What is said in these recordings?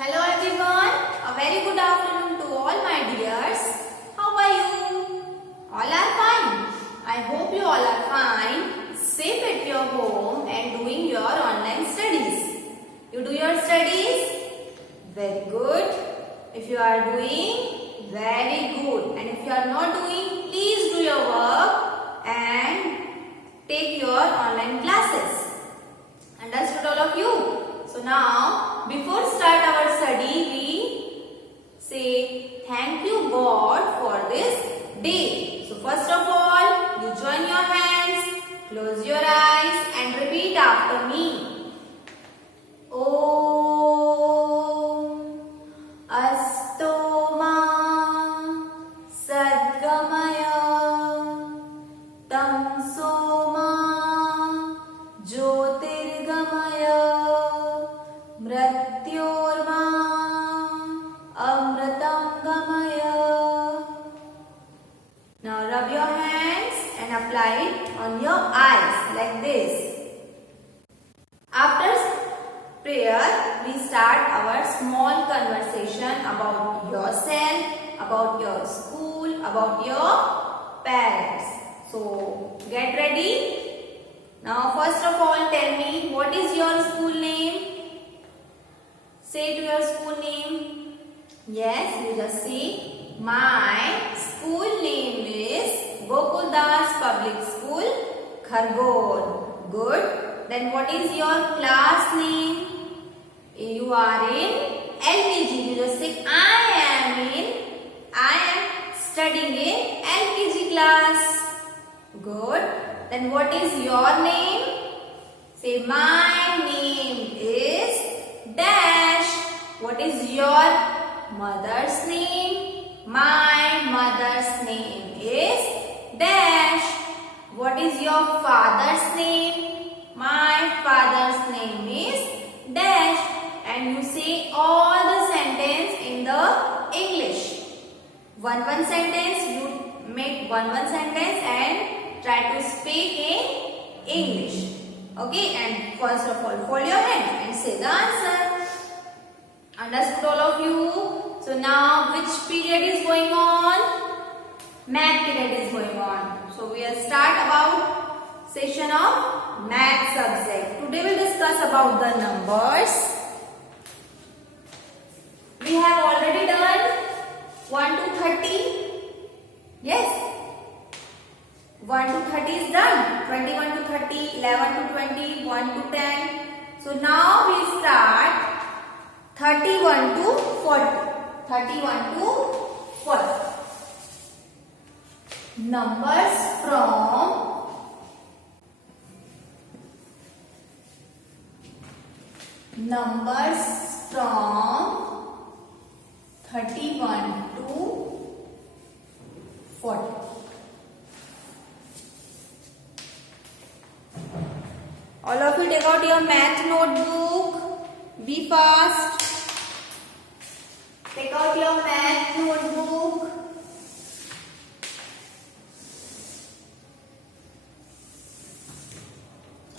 Hello everyone, a very good afternoon to all my dears. How are you? All are fine. I hope you all are fine, safe at your home and doing your online studies. You do your studies? Very good. If you are doing, very good. And if you are not doing, please do your work and take your online classes. Understood all of you? So now, before start our study, we say thank you God for this day. So first of all, you join your hands, close your eyes and repeat after me. Om Astoma Sadgamaya Tamsoma Jyotirgamaya Mrityorma Amritam Gamaya. Now rub your hands and apply it on your eyes like this. After prayer, we start our small conversation about yourself, about your school, about your parents. So get ready. Now first of all tell me, what is your school name? Say to your school name. Yes, you just say, my school name is Gokuldas Public School, Khargone. Good. Then what is your class name? You are in LKG. You just say, I am studying in LKG class. Good. Then what is your name? Say, my name is dash. What is your mother's name? My mother's name is dash. What is your father's name? My father's name is dash. And you say all the sentence in the English. One sentence, you make one sentence and try to speak in English. Okay, and first of all, fold your hand and say the answer. Understood all of you? So now, which period is going on? Math period is going on. So we will start about session of math subject. Today we will discuss about the numbers. We have already done 1 to 30. Yes. 1 to 30 is done. 21 to 30, 11 to 20, 1 to 10. So now we start 31 to 40. 31 to 40. Numbers from 31 to 40. All of you take out your math notebook. Be fast. Take out your math notebook.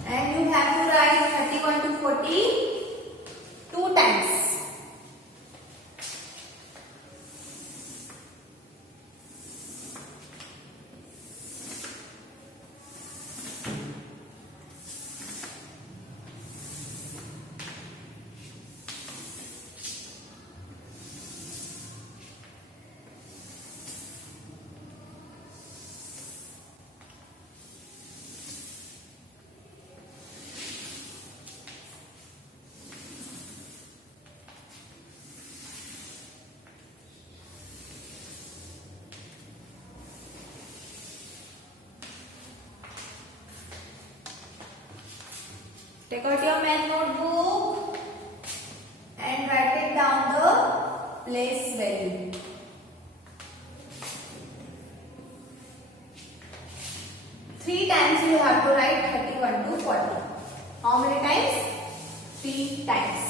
And you have to write 31 to 40 two times. Take out your math notebook and write it down the place value. Three times you have to write 31 to 40. How many times? 3 times.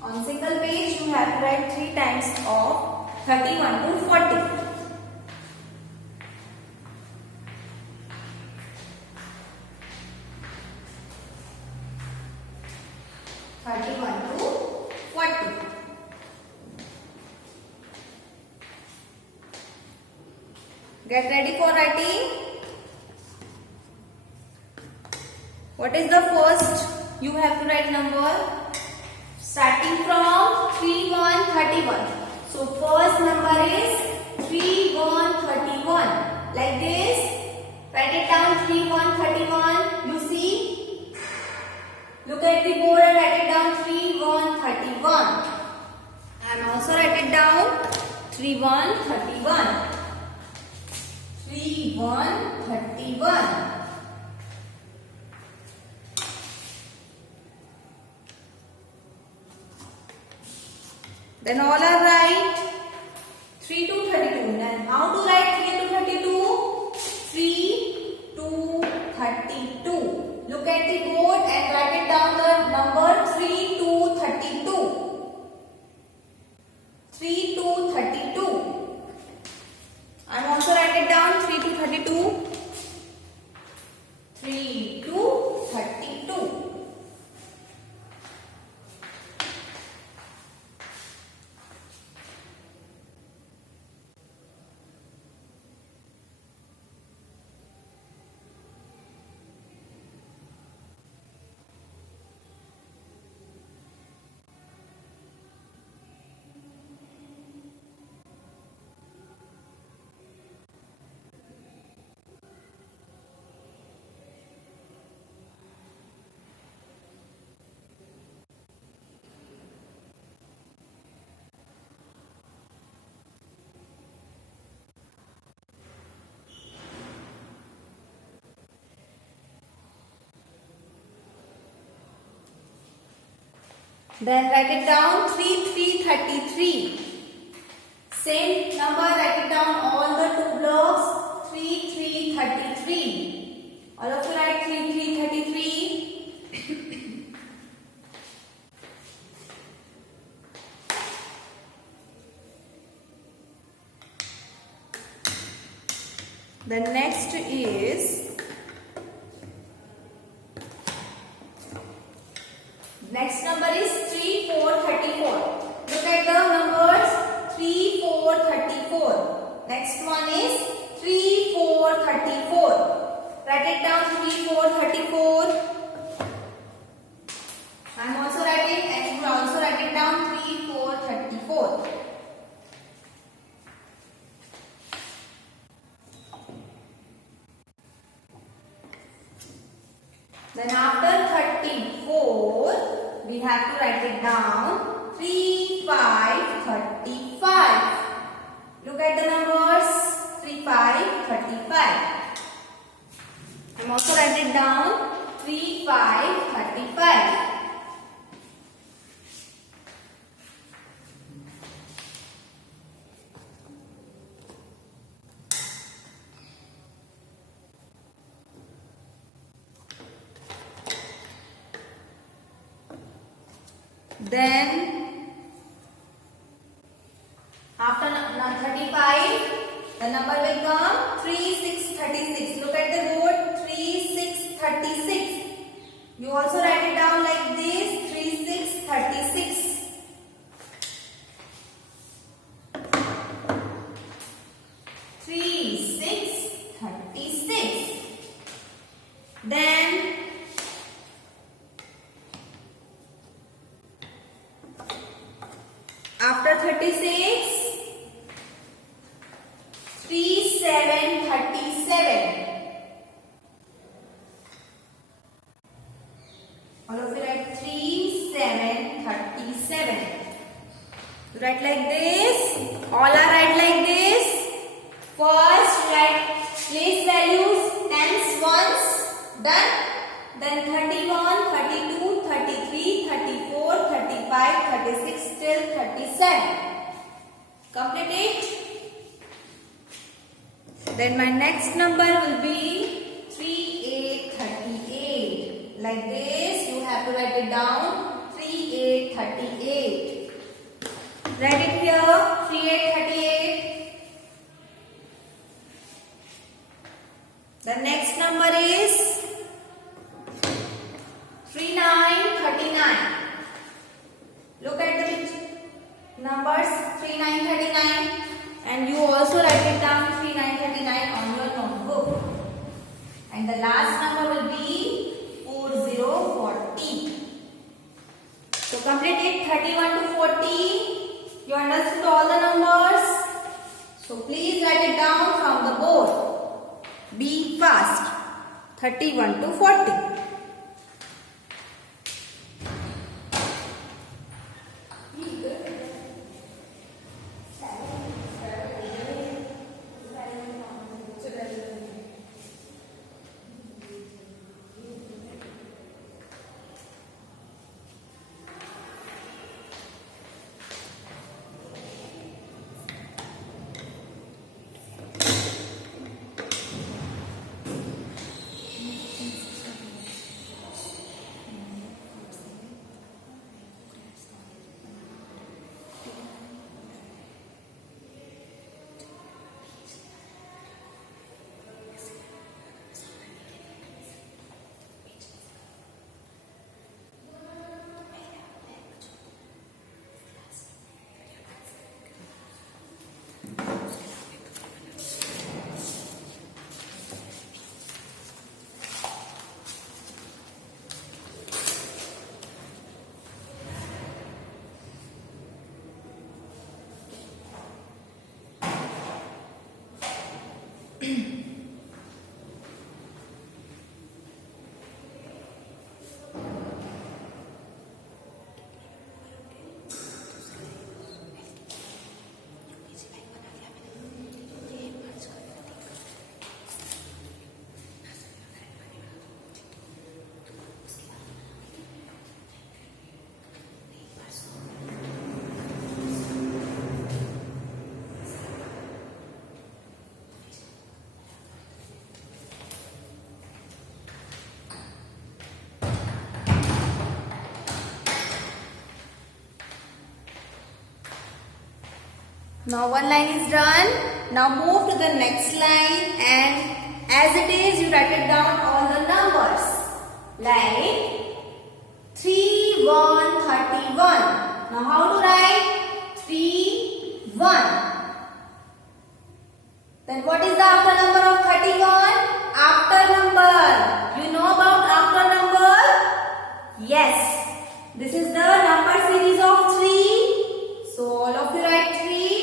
On single page you have to write 3 times of 31 to 40. 31 to 40. Get ready for writing. What is the first? You have to write number starting from 3131. So first number is 3131. Like this. Write it down 3131. You see? Look at the board and write it down 3131. And also write it down 3131. 3131. Then all are right. 3 to 32. Then how to write 3 to 32? 3 to 32. Look at the board and write it down the number 3 to 32. 3 to 32. I am also write it down 3 to 32. 3 to 32. Then write it down 3333. Same number, write it down all the two blocks 3333. All of you write 3333. The next is next number is 3434. Look at the numbers 3434. Next one is 3434. Write it down 3434. I am also writing and you will also write it down 3434. Then after 34, we have to write it down 3535. Look at the numbers 3535. I'm also writing it down 3535. Then after 35, the number will come 3636. Look at the board 3636. You also write it down like this 3636. Then after 36, 3737. All of you write 3737. You write like this. All are write like this. First write place values, tens, ones. Done. Then 31, 32, 33, 34, 35, 36 till 37. Complete it. Then my next number will be 3838. Like this, you have to write it down 3838. Write it here 3838. The next number is 3939. numbers 3, 9, 39, and you also write it down 3, 9, 39 on your notebook. And the last number will be 4, 0, 40. So complete it 31 to 40. You understood all the numbers? So please write it down from the board. Be fast. 31 to 40. Now one line is done. Now move to the next line, and as it is you write it down all the numbers. Like 3, 1, 31. Now how to write 3, 1? Then what is the after number of 31? After number. You know about after number? Yes. This is the number series of 3. So all of you write 3.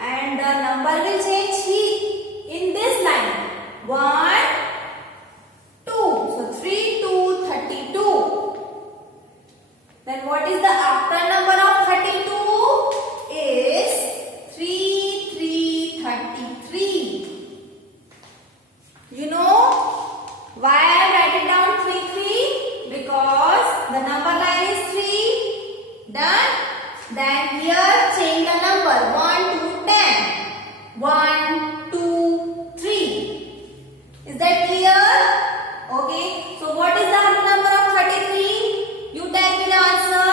And the number will change in this line. 1, 2. So 3, 2, 32. Then what is the after number of 32? Is 3, 3, 33. You know why I write it down 3, 3? Because the number line is 3. Done? Then here change the number 1 to 10. 1, 2, 3. Is that clear? Okay. So what is the number of 33? You tell me the answer.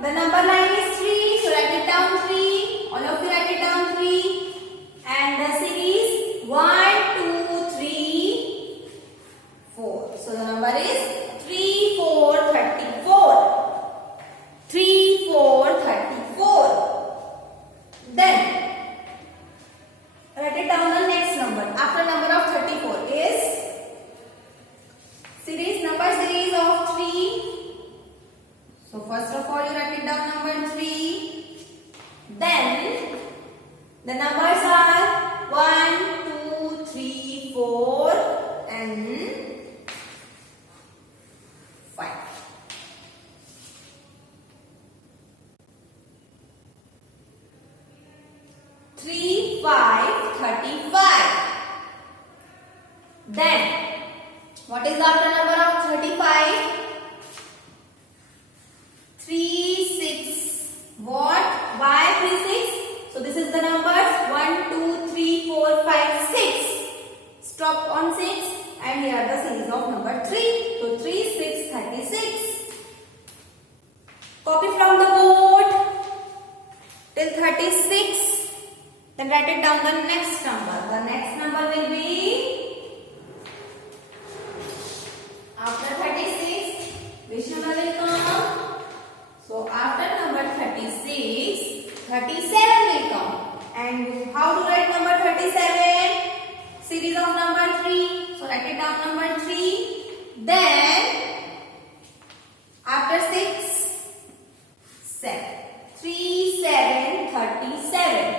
The number line is 3. So write it down 3. All of you write it down 3. And the series 1, 2, 3, 4. So the number is 3, 4, 34. 3, 4, 34. Then write it down the next number. After number of 34 is number series of 3. So first of all you write it down number 3. Then the numbers are 1, 2, 3, 4 and 5. 3, 5, 35. Then, what is the after number of 35? 3, 6. What? Why 3, 6? So this is the numbers 1, 2, 3, 4, 5, 6. Stop on 6 and here the series of number 3. So 3, 6, 36. Copy from the board till 36. Then write it down the next number. The next number will be after 36. Which number will come? So after number 36, 37 And how to write number 37? Series of number 3. So write it down number 3. Then after 6, 7. 3, 7, 37.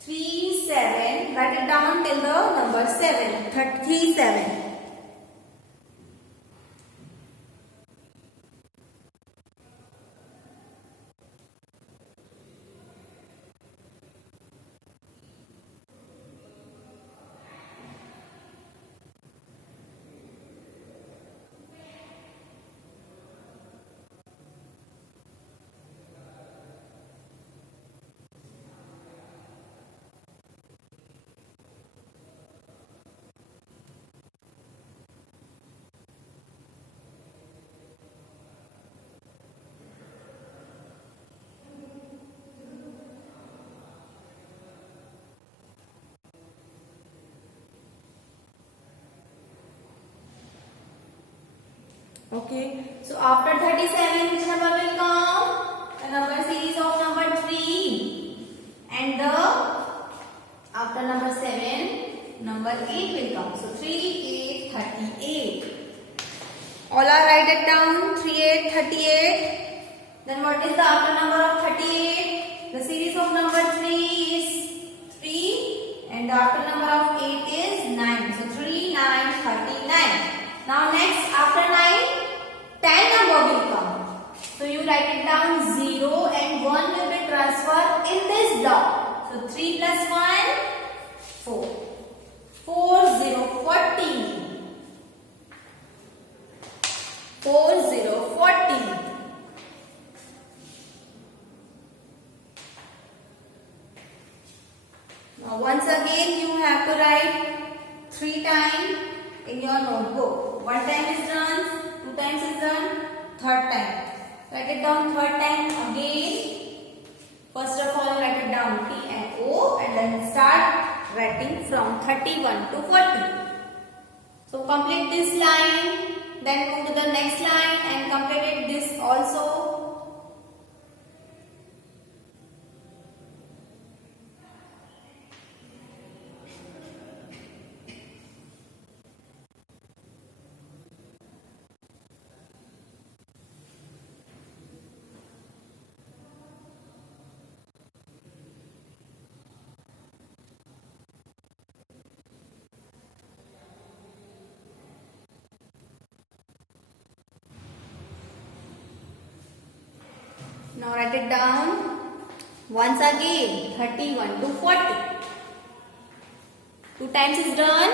3, 7. Write it down till the number 7. 37. Okay, so after 37, which number will come? The number series of number 3. And the after number 7, number 8 will come. So 3, 8, 38. All are write it down. 3, 8, 38. Then what is the after number of 38? The series of number 3 is 3. And the after number of 8 is 9. So 3, 9, 39. Now next after 9, 10 number will come. So you write it down 0 and 1 will be transferred in this block. So 3 plus 1, 4. 4, 0, 14. 4, 0, 14. Now once again you have to write 3 times in your notebook. 1 time is done, 2 times is done, 3rd time. Write it down 3rd time again. First of all write it down P and O and then start writing from 31 to 40. So complete this line, then move to the next line and complete this also. Now write it down once again 31 to 40. 2 times is done.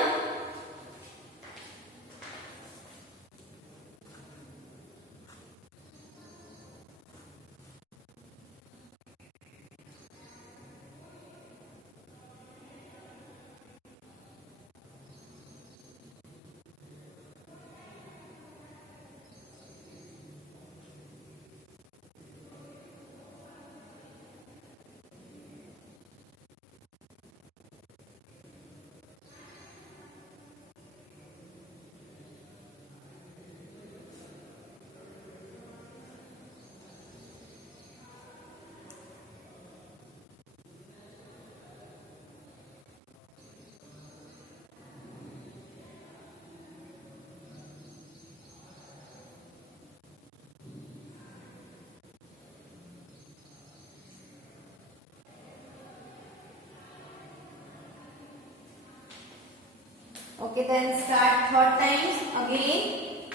Okay, then start 3rd time again.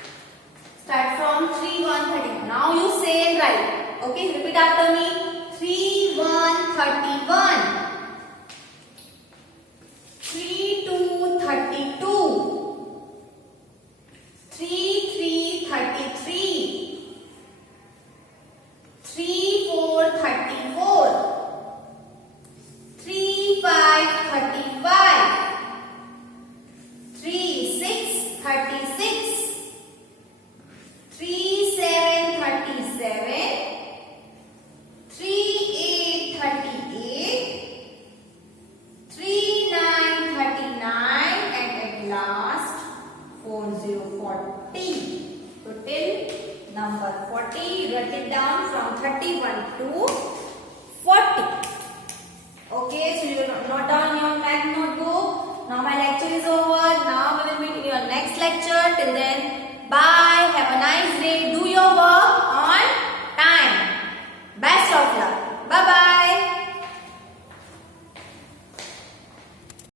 Start from 3, 1, 31. Now you say and write. Okay, repeat after me. 3, 1, 31. 3, 2, 32. 3, 3, 33. 3, 4, 34. 3, 5, 35. 3, 6, 36. 3, 7, 37. 3, 8, 38. 3, 9, 39. And at last 4, 0, 40. So till number 40, write it down from 31 to 40. Till then, bye. Have a nice day. Do your work.